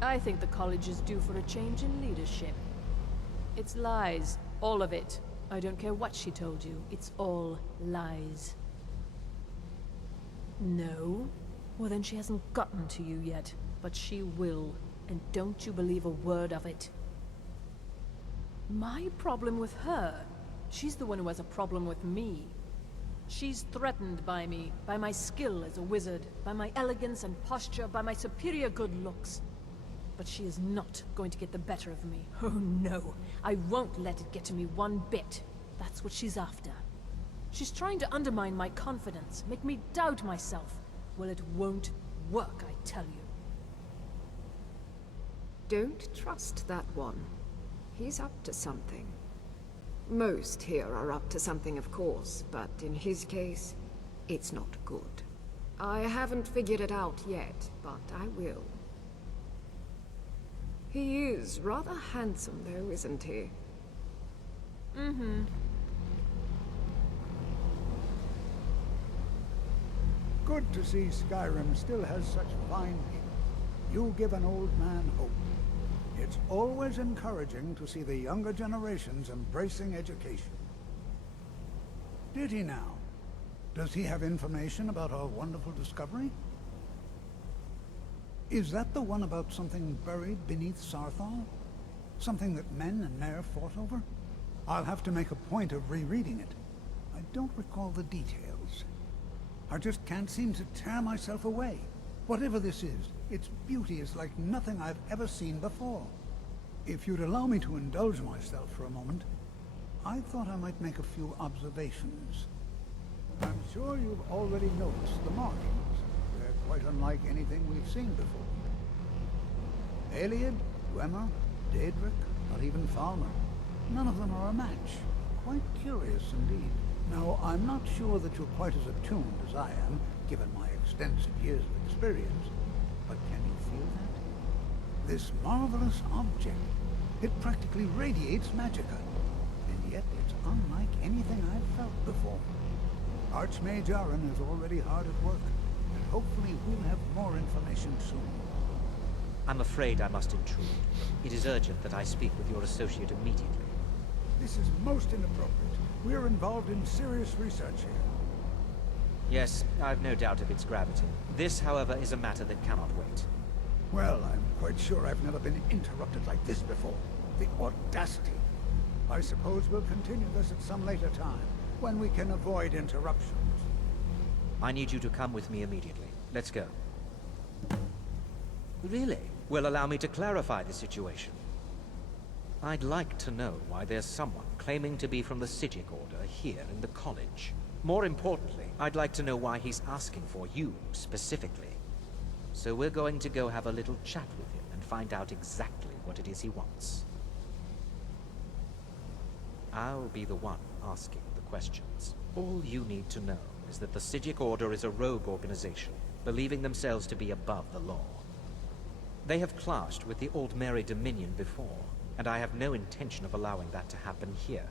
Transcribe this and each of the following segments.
I think the college is due for a change in leadership. It's lies. All of it. I don't care what she told you. It's all lies. No? Well, then she hasn't gotten to you yet. But she will. And don't you believe a word of it. My problem with her? She's the one who has a problem with me. She's threatened by me, by my skill as a wizard, by my elegance and posture, by my superior good looks. But she is not going to get the better of me. Oh no, I won't let it get to me one bit. That's what she's after. She's trying to undermine my confidence, make me doubt myself. Well, it won't work, I tell you. Don't trust that one. He's up to something. Most here are up to something, of course, but in his case, it's not good. I haven't figured it out yet, but I will. He is rather handsome, though, isn't he? Mm-hmm. Good to see Skyrim still has such fine people. You give an old man hope. It's always encouraging to see the younger generations embracing education. Did he now? Does he have information about our wonderful discovery? Is that the one about something buried beneath Sarthal? Something that men and Mare fought over? I'll have to make a point of rereading it. I don't recall the details. I just can't seem to tear myself away. Whatever this is, its beauty is like nothing I've ever seen before. If you'd allow me to indulge myself for a moment, I thought I might make a few observations. I'm sure you've already noticed the markings. They're quite unlike anything we've seen before. Ayleid, Dwemer, Daedric, not even Falmer. None of them are a match. Quite curious indeed. Now, I'm not sure that you're quite as attuned as I am, given my extensive years of experience, but can you feel that? This marvelous object, it practically radiates magicka, and yet it's unlike anything I've felt before. Archmage Aaron is already hard at work, and hopefully we'll have more information soon. I'm afraid I must intrude. It is urgent that I speak with your associate immediately. This is most inappropriate. We're involved in serious research here. Yes, I've no doubt of its gravity. This, however, is a matter that cannot wait. Well, I'm quite sure I've never been interrupted like this before. The audacity. I suppose we'll continue this at some later time, when we can avoid interruptions. I need you to come with me immediately. Let's go. Really? Well, allow me to clarify the situation. I'd like to know why there's someone claiming to be from the Psijic Order here in the college. More importantly, I'd like to know why he's asking for you, specifically. So we're going to go have a little chat with him and find out exactly what it is he wants. I'll be the one asking the questions. All you need to know is that the Psijic Order is a rogue organization, believing themselves to be above the law. They have clashed with the Old Mary Dominion before, and I have no intention of allowing that to happen here.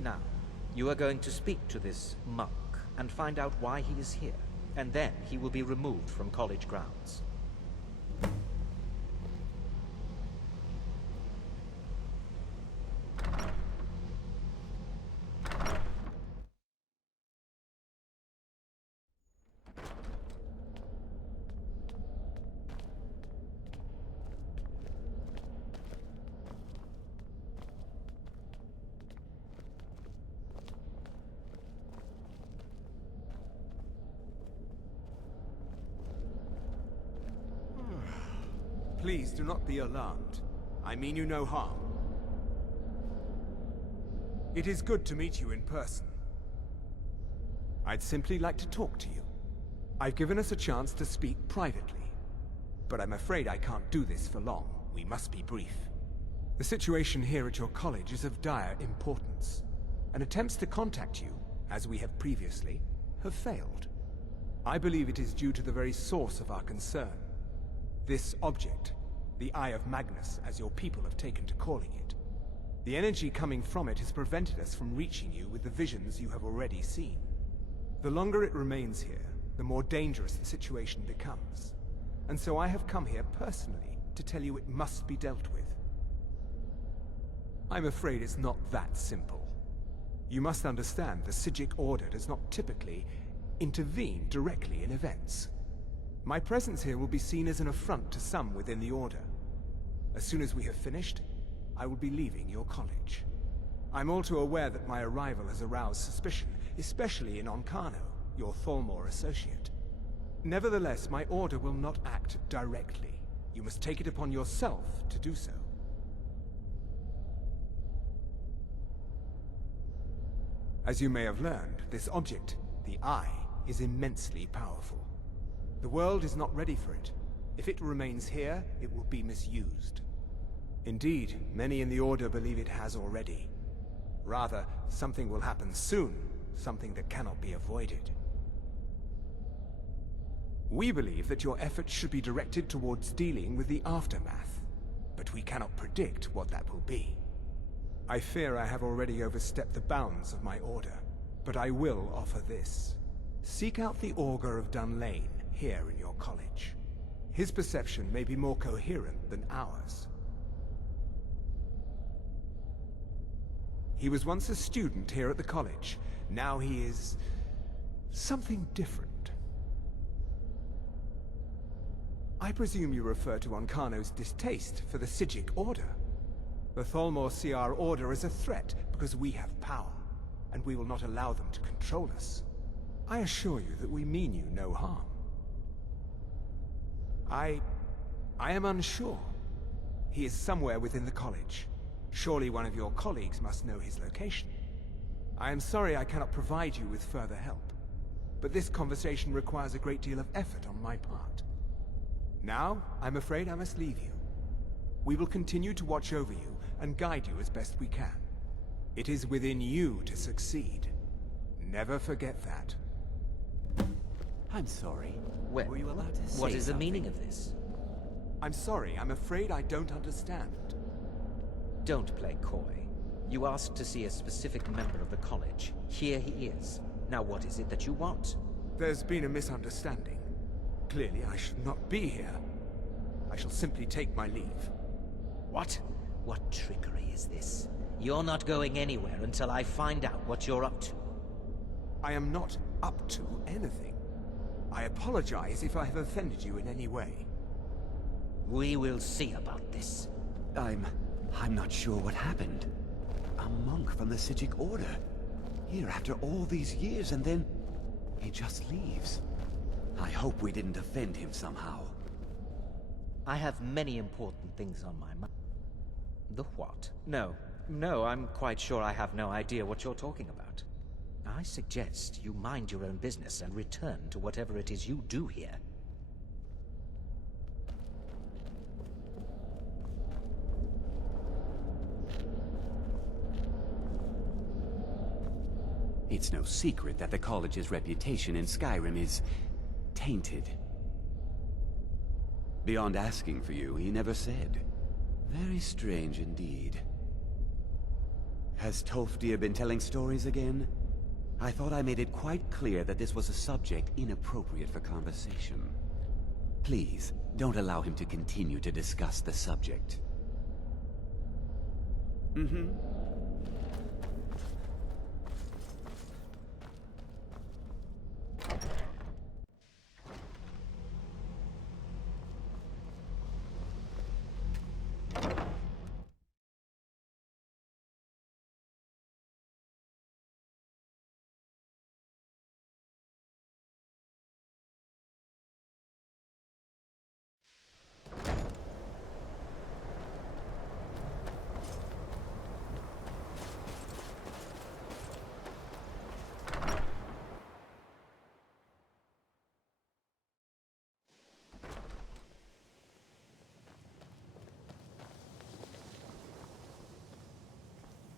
Now, you are going to speak to this monk and find out why he is here, and then he will be removed from college grounds. Please do not be alarmed. I mean you no harm. It is good to meet you in person. I'd simply like to talk to you. I've given us a chance to speak privately, but I'm afraid I can't do this for long. We must be brief. The situation here at your college is of dire importance, and attempts to contact you, as we have previously, have failed. I believe it is due to the very source of our concern. This object, The Eye of Magnus, as your people have taken to calling it. The energy coming from it has prevented us from reaching you with the visions you have already seen. The longer it remains here, the more dangerous the situation becomes. And so I have come here personally to tell you it must be dealt with. I'm afraid it's not that simple. You must understand the Psijic Order does not typically intervene directly in events. My presence here will be seen as an affront to some within the Order. As soon as we have finished, I will be leaving your college. I'm all too aware that my arrival has aroused suspicion, especially in Onkano, your Thalmor associate. Nevertheless, my order will not act directly. You must take it upon yourself to do so. As you may have learned, this object, the Eye, is immensely powerful. The world is not ready for it. If it remains here, it will be misused. Indeed, many in the Order believe it has already. Rather, something will happen soon, something that cannot be avoided. We believe that your efforts should be directed towards dealing with the aftermath, but we cannot predict what that will be. I fear I have already overstepped the bounds of my order, but I will offer this. Seek out the Augur of Dunlane here in your college. His perception may be more coherent than ours. He was once a student here at the college. Now he is something different. I presume you refer to Onkano's distaste for the Psijic Order. The Thalmor see our order as a threat because we have power, and we will not allow them to control us. I assure you that we mean you no harm. I am unsure. He is somewhere within the college. Surely one of your colleagues must know his location. I am sorry I cannot provide you with further help, but this conversation requires a great deal of effort on my part. Now, I'm afraid I must leave you. We will continue to watch over you and guide you as best we can. It is within you to succeed. Never forget that. I'm sorry. Well, were you allowed to say what is the something? meaning of this? I'm sorry, I'm afraid I don't understand. Don't play coy. You asked to see a specific member of the college. Here he is. Now what is it that you want? There's been a misunderstanding. Clearly I should not be here. I shall simply take my leave. What? What trickery is this? You're not going anywhere until I find out what you're up to. I am not up to anything. I apologize if I have offended you in any way. We will see about this. I'm not sure what happened. A monk from the Psijic Order. Here after all these years, and then he just leaves. I hope we didn't offend him somehow. I have many important things on my mind. The what? No, I'm quite sure I have no idea what you're talking about. I suggest you mind your own business and return to whatever it is you do here. It's no secret that the college's reputation in Skyrim is tainted. Beyond asking for you, he never said. Very strange indeed. Has Tolfdir been telling stories again? I thought I made it quite clear that this was a subject inappropriate for conversation. Please, don't allow him to continue to discuss the subject. Mm-hmm.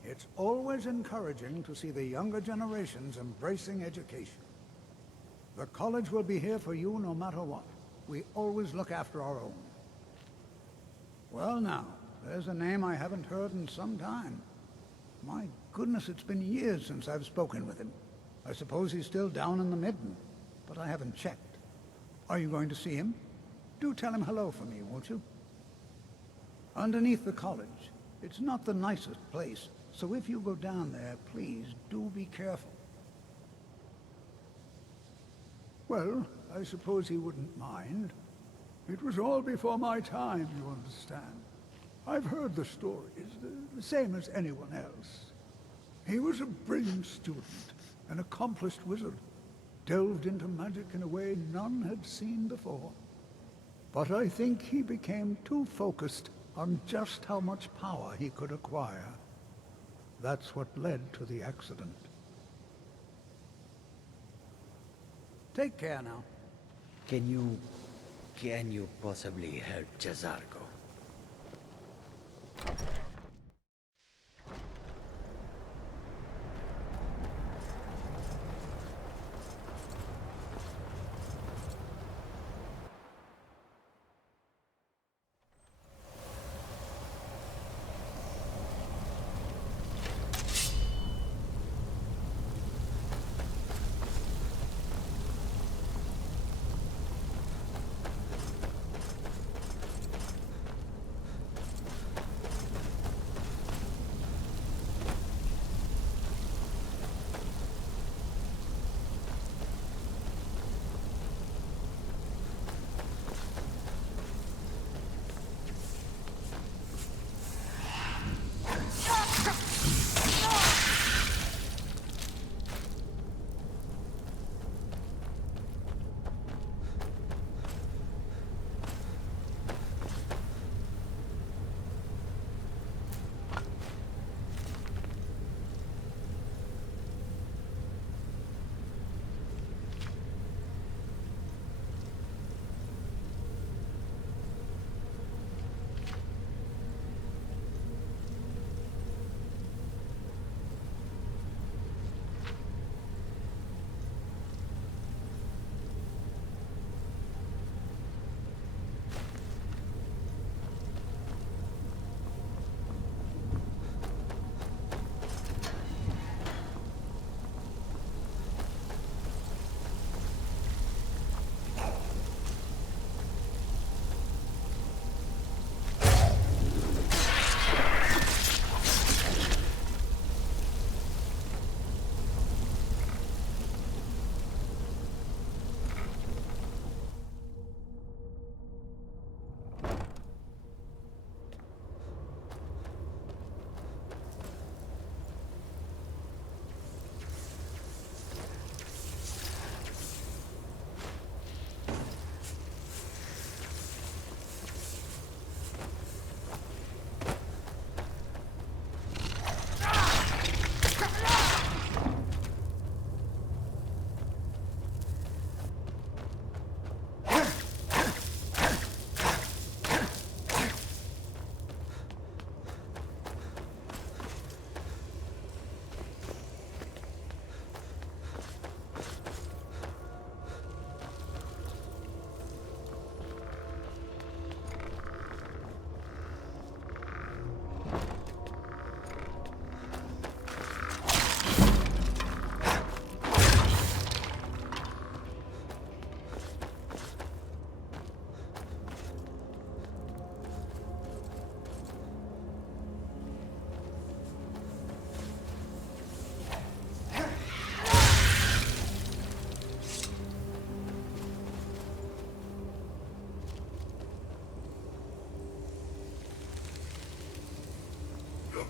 It's always encouraging to see the younger generations embracing education. The college will be here for you no matter what. We always look after our own. Well now, there's a name I haven't heard in some time. My goodness, it's been years since I've spoken with him. I suppose he's still down in the Midden, but I haven't checked. Are you going to see him? Do tell him hello for me, won't you? Underneath the college. It's not the nicest place, so if you go down there, please do be careful. Well, I suppose he wouldn't mind. It was all before my time, you understand. I've heard the stories, the same as anyone else. He was a brilliant student, an accomplished wizard, delved into magic in a way none had seen before. But I think he became too focused on just how much power he could acquire. That's what led to the accident. Take care now. Can you possibly help Jazargo?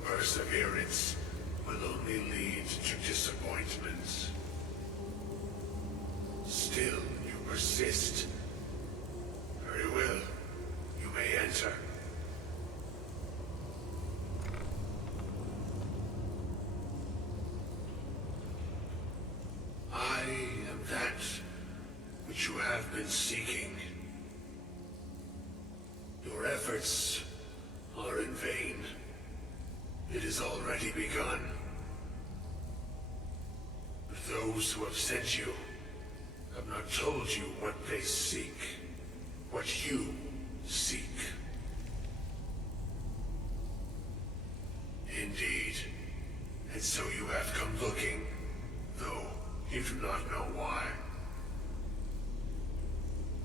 Perseverance will only lead to disappointment. Still, you persist. Very well. You may enter. I am that which you have been seeking. Your efforts are in vain. It has already begun. But those who have sent you have not told you what they seek, what you seek.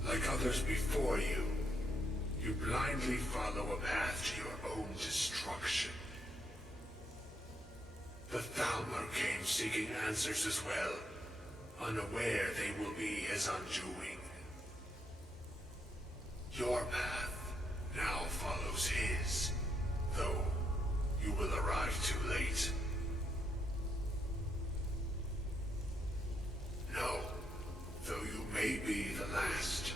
Like others before you, you blindly follow a path to your own destruction. The Thalmor came seeking answers as well, unaware they will be his undoing. Your path now follows his, though you will arrive too late. No, though you may be the last,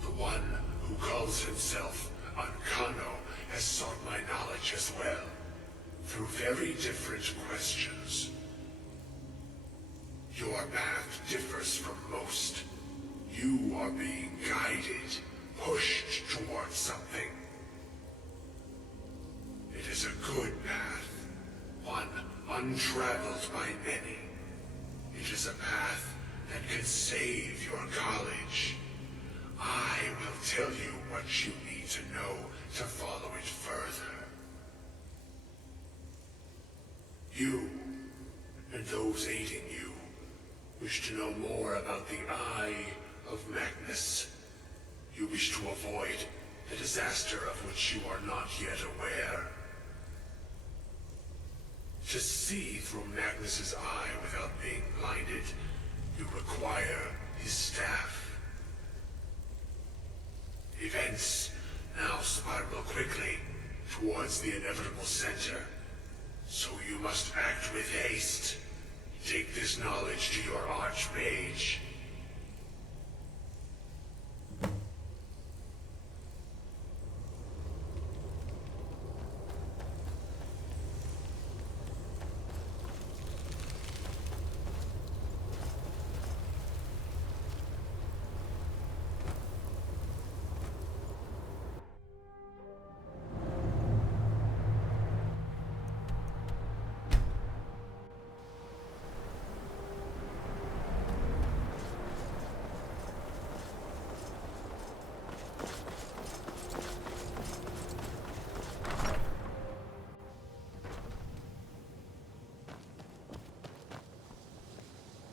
the one who calls himself Unkano has sought my knowledge as well, through very different questions. Your path differs from most. You are being guided, pushed towards something. It is a good path, one untraveled by many. It is a path that could save your college. I will tell you what you need to know to follow it further. You, and those aiding you, wish to know more about the Eye of Magnus. You wish to avoid the disaster of which you are not yet aware. To see through Magnus's eye without being blinded, you require his staff. Events now spiral quickly towards the inevitable center, so you must act with haste. Take this knowledge to your archmage.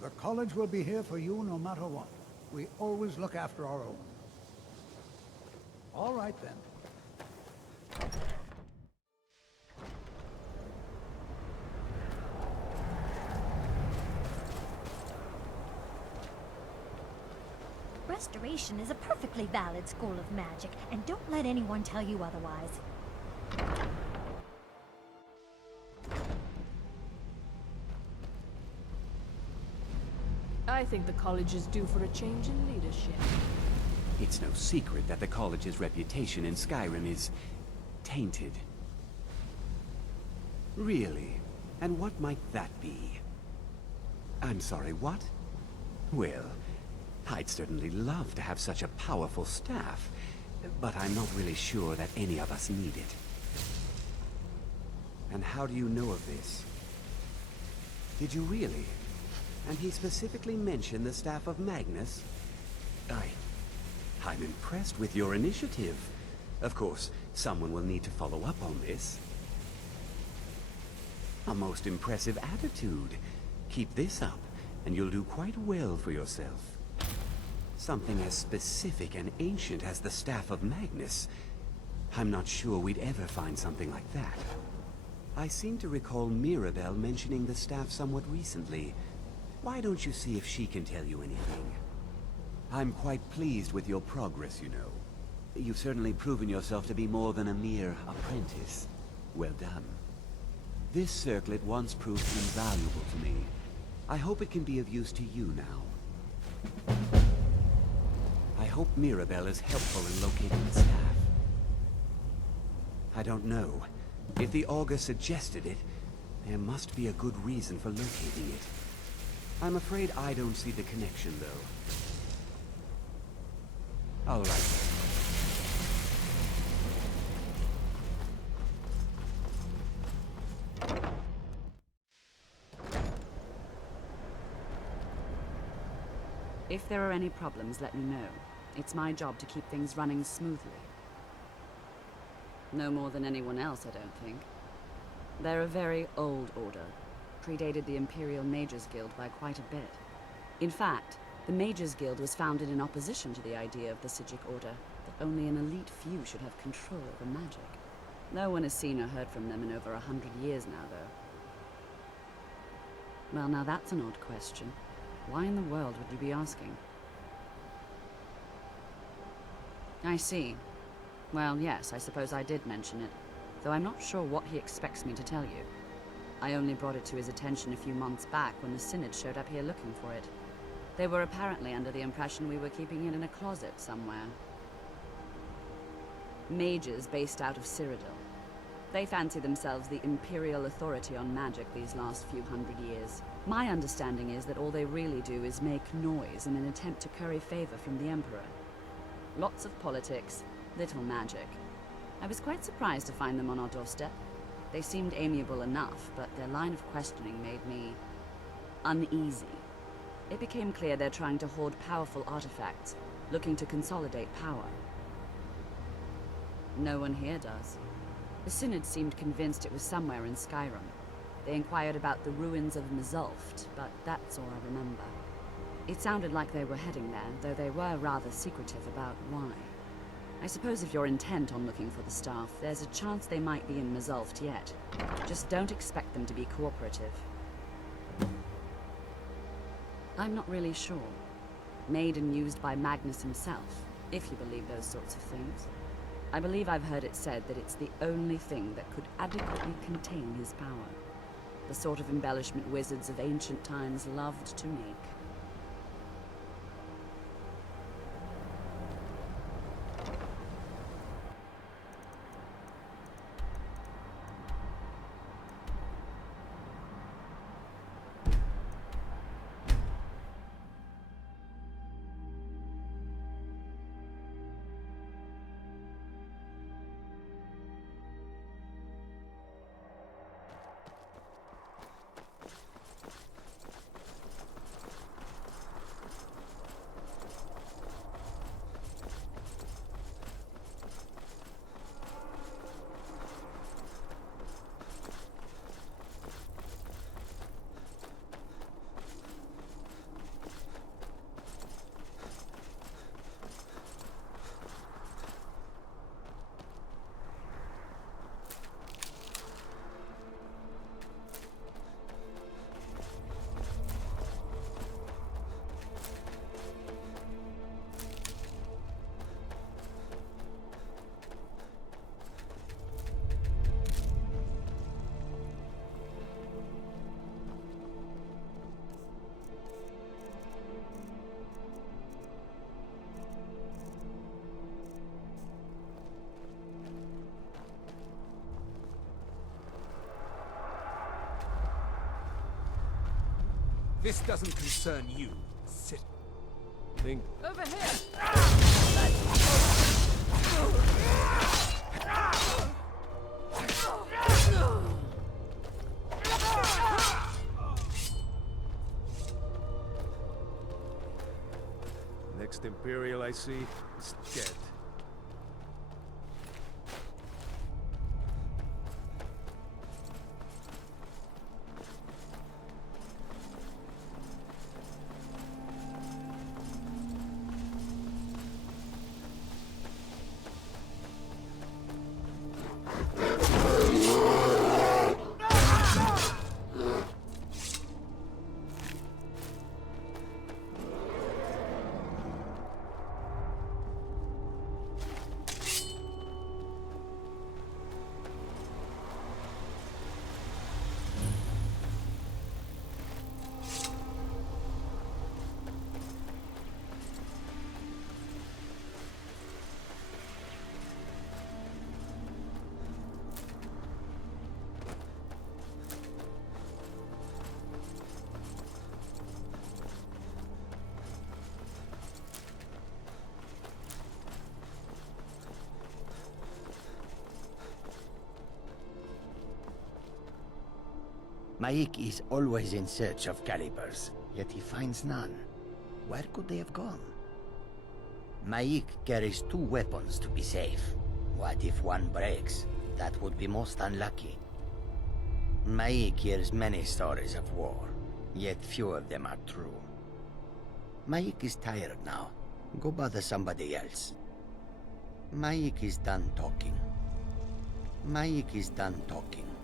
The college will be here for you no matter what. We always look after our own. All right, then. Restoration is a perfectly valid school of magic, and don't let anyone tell you otherwise. I think the college is due for a change in leadership. It's no secret that the college's reputation in Skyrim is tainted. Really? And what might that be? I'm sorry, what? Well, I'd certainly love to have such a powerful staff, but I'm not really sure that any of us need it. And how do you know of this? Did you really? And he specifically mentioned the staff of Magnus? I'm impressed with your initiative. Of course, someone will need to follow up on this. A most impressive attitude. Keep this up, and you'll do quite well for yourself. Something as specific and ancient as the staff of Magnus. I'm not sure we'd ever find something like that. I seem to recall Mirabelle mentioning the staff somewhat recently. Why don't you see if she can tell you anything? I'm quite pleased with your progress, you know. You've certainly proven yourself to be more than a mere apprentice. Well done. This circlet once proved invaluable to me. I hope it can be of use to you now. I hope Mirabelle is helpful in locating the staff. I don't know. If the Augur suggested it, there must be a good reason for locating it. I'm afraid I don't see the connection, though. All right. If there are any problems, let me know. It's my job to keep things running smoothly. No more than anyone else, I don't think. They're a very old order. Predated the Imperial Mages Guild by quite a bit. In fact, The Mages Guild was founded in opposition to the idea of the Psijic Order, that only an elite few should have control over magic. No one has seen or heard from them in over 100 years now, though. Well, now that's an odd question. Why in the world would you be asking? I see. Well, yes, I suppose I did mention it, though I'm not sure what he expects me to tell you. I only brought it to his attention a few months back when the Synod showed up here looking for it. They were apparently under the impression we were keeping it in a closet somewhere. Mages based out of Cyrodiil. They fancy themselves the imperial authority on magic these last few hundred years. My understanding is that all they really do is make noise in an attempt to curry favor from the Emperor. Lots of politics, little magic. I was quite surprised to find them on our doorstep. They seemed amiable enough, but their line of questioning made me uneasy. It became clear they're trying to hoard powerful artifacts, looking to consolidate power. No one here does. The Synod seemed convinced it was somewhere in Skyrim. They inquired about the ruins of Mzulft, but that's all I remember. It sounded like they were heading there, though they were rather secretive about why. I suppose if you're intent on looking for the staff, there's a chance they might be in Mzulft yet. Just don't expect them to be cooperative. I'm not really sure. Made and used by Magnus himself, if you believe those sorts of things. I believe I've heard it said that it's the only thing that could adequately contain his power. The sort of embellishment wizards of ancient times loved to make. This doesn't concern you. Sit. Think. Over here! Next Imperial I see is dead. Maik is always in search of calibers, yet he finds none. Where could they have gone? Maik carries 2 weapons to be safe. What if one breaks? That would be most unlucky. Maik hears many stories of war, yet few of them are true. Maik is tired now. Go bother somebody else. Maik is done talking. Maik is done talking.